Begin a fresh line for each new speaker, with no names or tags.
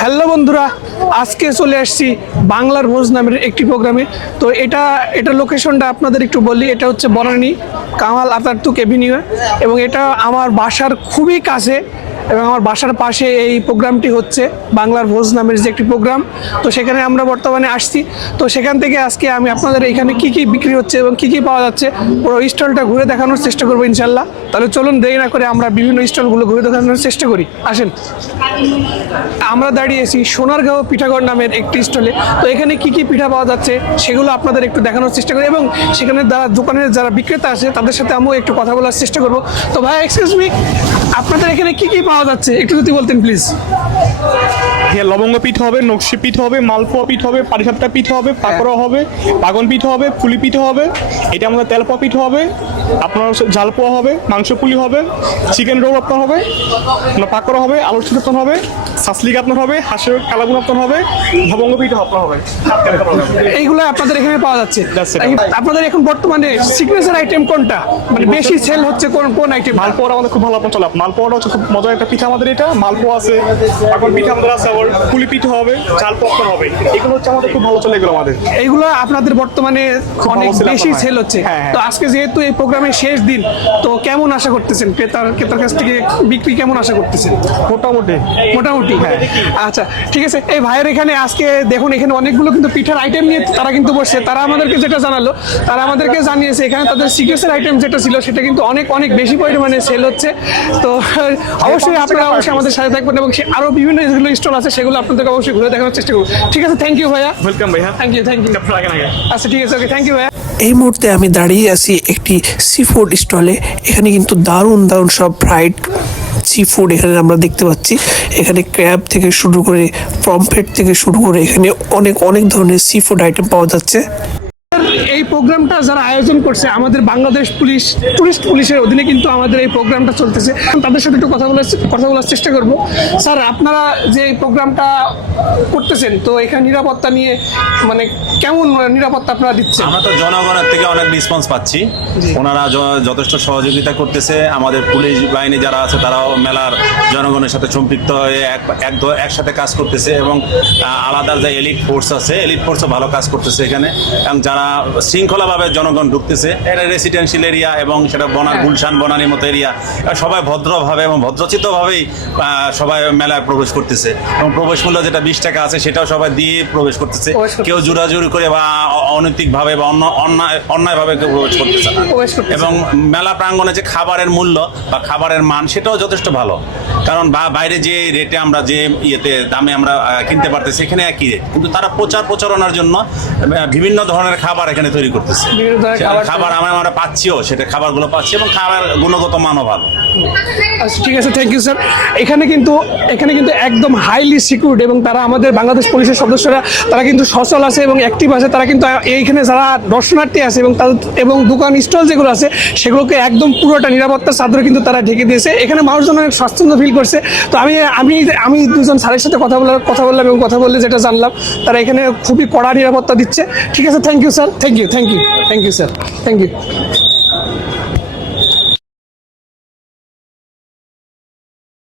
Hello বন্ধুরা, আজকে চলে আসছি বাংলার ভোজ নামের একটি প্রোগ্রামে। তো এটা এটা লোকেশনটা আপনাদের একটু বলি, এটা হচ্ছে বনানী কামাল আতার্তুক এভিনিউ এবং এটা আমার বাসার খুবই কাছে। এবং আমার বাসার পাশে এই প্রোগ্রামটি হচ্ছে, বাংলার ভোজ নামের যে একটি প্রোগ্রাম। তো সেখানে আমরা বর্তমানে আসছি। তো সেখান থেকে আজকে আমি আপনাদের এখানে কি কি বিক্রি হচ্ছে এবং কি কি পাওয়া যাচ্ছে, পুরো স্টলটা ঘুরে দেখানোর চেষ্টা করব ইনশাল্লাহ তাহলে চলুন দেরি না করে আমরা বিভিন্ন স্টলগুলো ঘুরে দেখানোর চেষ্টা করি। আসেন। আমরা দাঁড়িয়েছি সোনারগাঁও পিঠাগড় নামের একটি স্টলে। তো এখানে কি কি পিঠা পাওয়া যাচ্ছে সেগুলো আপনাদের একটু দেখানোর চেষ্টা করি এবং সেখানে যারা দোকানের যারা বিক্রেতা আছে তাদের সাথে আমিও একটু কথা বলার চেষ্টা করব। তো ভাই এক্সকিউজ মি আপনাদের এখানে কি কি পাওয়া যাচ্ছে। একটু যদি বলতেন প্লিজ
লবঙ্গ পিঠ হবে নকশি পিঠ হবে মালপোয়া পিঠ হবে পাটিসাপটা পিঠ হবে পাকোড়া হবে পাগন পিঠ হবে পুলি পিঠ হবে এটা আমাদের তেলপোয়া পিঠ হবে আপনার ঝালপোয়া হবে মাংস পুলি হবে চিকেন রোল আপনার হবে আপনার পাকোড়া হবে আলুর সুতো আপনার হবে সাসলিক আপনার হবে হাঁসের কালাগুন আপনার হবে লবঙ্গ পিঠ আপনার হবে।
এইগুলো আপনাদের এখানে পাওয়া যাচ্ছে। আপনাদের এখন বর্তমানে সিগনেচার আইটেম কোনটা? মানে বেশি সেল হচ্ছে কোন কোন আইটেম
মালপোয়াটা আমাদের খুব ভালো আপনার চলে মালপোয়াটা হচ্ছে খুব মজার একটা পিঠা আমাদের এটা মালপোয়া আছে পাগন পিঠা আমাদের আছে হবে আপনার হবে। এগুলো হচ্ছে আমাদের খুব ভালো চলে এগুলো আমাদের।
এইগুলো আপনাদের বর্তমানে অনেক বেশি সেল হচ্ছে।
হ্যাঁ, হ্যাঁ।
তো আজকে যেহেতু এই প্রোগ্রামের শেষ দিন তো কেমন আশা করতেছেন? ক্রেতার ক্রেতার কাছ থেকে বিক্রি কেমন আশা করতেছেন?
মোটামুটি।
মোটামুটি? হ্যাঁ। আচ্ছা ঠিক আছে। এই ভাইয়ের এখানে আজকে দেখুন এখানে অনেকগুলো কিন্তু পিঠার আইটেম নিয়ে তারা কিন্তু বসছে। তারা আমাদেরকে যেটা জানালো তারা আমাদেরকে জানিয়েছে এখানে তাদের সিক্রেসের আইটেম যেটা ছিল সেটা কিন্তু অনেক অনেক বেশি পরিমাণে সেল হচ্ছে। তো অবশ্যই আপনারা অবশ্যই আমাদের সাথে থাকবেন এবং সে আরও বিভিন্ন যেগুলো স্টল আছে। সেগুলো আপনাদেরকে অবশ্যই ঘুরে দেখানোর চেষ্টা করব। ঠিক আছে থ্যাংক ইউ ভাইয়া।
ওয়েলকাম ভাইয়া।
থ্যাংক ইউ থ্যাংক ইউ
আপনার আগে আগে
আচ্ছা ঠিক আছে ওকে থ্যাংক ইউ ভাইয়া।
এই মুহূর্তে আমি দাঁড়িয়ে আছি একটি সি ফুড স্টলে এখানে কিন্তু দারুণ দারুণ সব ফ্রাইড সি ফুড এখানে আমরা দেখতে পাচ্ছি। এখানে ক্র্যাব থেকে শুরু করে পমফ্রেট থেকে শুরু করে এখানে অনেক অনেক ধরনের সি ফুড আইটেম পাওয়া যাচ্ছে।
প্রোগ্রামটা যারা আয়োজন করছে আমাদের বাংলাদেশ পুলিশ টুরিস্ট পুলিশের অধীনে কিন্তু আমাদের এই প্রোগ্রামটা চলতেছে। তাদের সাথে একটু কথা বলার কথা বলার চেষ্টা করব। স্যার আপনারা যে প্রোগ্রামটা করতেছেন তো এখানে নিরাপত্তা নিয়ে মানে কেমন নিরাপত্তা আপনারা দিচ্ছেন?
আমরা তো জনগণের থেকে অনেক রেসপন্স পাচ্ছি। ওনারা যথেষ্ট সহযোগিতা করতেছে। আমাদের পুলিশ বাহিনী যারা আছে তারাও মেলার জনগণের সাথে সম্পৃক্ত হয়ে এক এক একসাথে কাজ করতেছে এবং আলাদা যে এলিট ফোর্স আছে এলিট ফোর্সও ভালো কাজ করতেছে এখানে। এবং যারা শৃঙ্খলাভাবে জনগণ ঢুকতেছে। এটা রেসিডেন্সিয়াল এরিয়া এবং সেটা বনার
হ্যাঁ।
গুলশান বনানির মতো এরিয়া সবাই ভদ্রভাবে এবং ভদ্রচিতভাবেই সবাই মেলায় প্রবেশ করতেছে। এবং প্রবেশ মূল্য যেটা বিশ টাকা আছে সেটাও সবাই দিয়ে প্রবেশ করতেছে। কেউ জোরাজুরি করে বা অনৈতিকভাবে বা অন্য অন্যায় অন্যায়ভাবে কেউ প্রবেশ করতেছে না। এবং মেলা প্রাঙ্গণে যে খাবারের মূল্য বা খাবারের মান সেটাও যথেষ্ট ভালো। কারণ বা বাইরে যে রেটে আমরা যে ইয়েতে দামে আমরা কিনতে পারতেছি সেখানে একই রেট কিন্তু তারা প্রচার প্রচারণার জন্য বিভিন্ন ধরনের খাবার এখানে তৈরি করতেছে। খাবার আমরা আমরা পাচ্ছিও সেটা খাবারগুলো পাচ্ছি এবং খাবার গুণগত মানও ভালো।
আচ্ছা ঠিক আছে থ্যাংক ইউ স্যার এখানে কিন্তু এখানে কিন্তু একদম হাইলি সিকিউরড এবং তারা আমাদের বাংলাদেশ পুলিশের সদস্যরা, তারা কিন্তু সচল আছে এবং অ্যাক্টিভ আছে। তারা কিন্তু এইখানে যারা দর্শনার্থী আছে এবং তাদের, এবং দোকান স্টল যেগুলো আছে, সেগুলোকে একদম পুরোটা নিরাপত্তার চাদরে কিন্তু তারা ঢেকে দিয়েছে। এখানে মানুষজন অনেক স্বাচ্ছন্দ্য ফিল করছে। তো আমি আমি আমি দুজন স্যারের সাথে কথা বলার, কথা বললাম এবং কথা বললে যেটা জানলাম, তারা এখানে খুবই কড়া নিরাপত্তা দিচ্ছে। ঠিক আছে thank you sir thank you thank you thank you sir thank you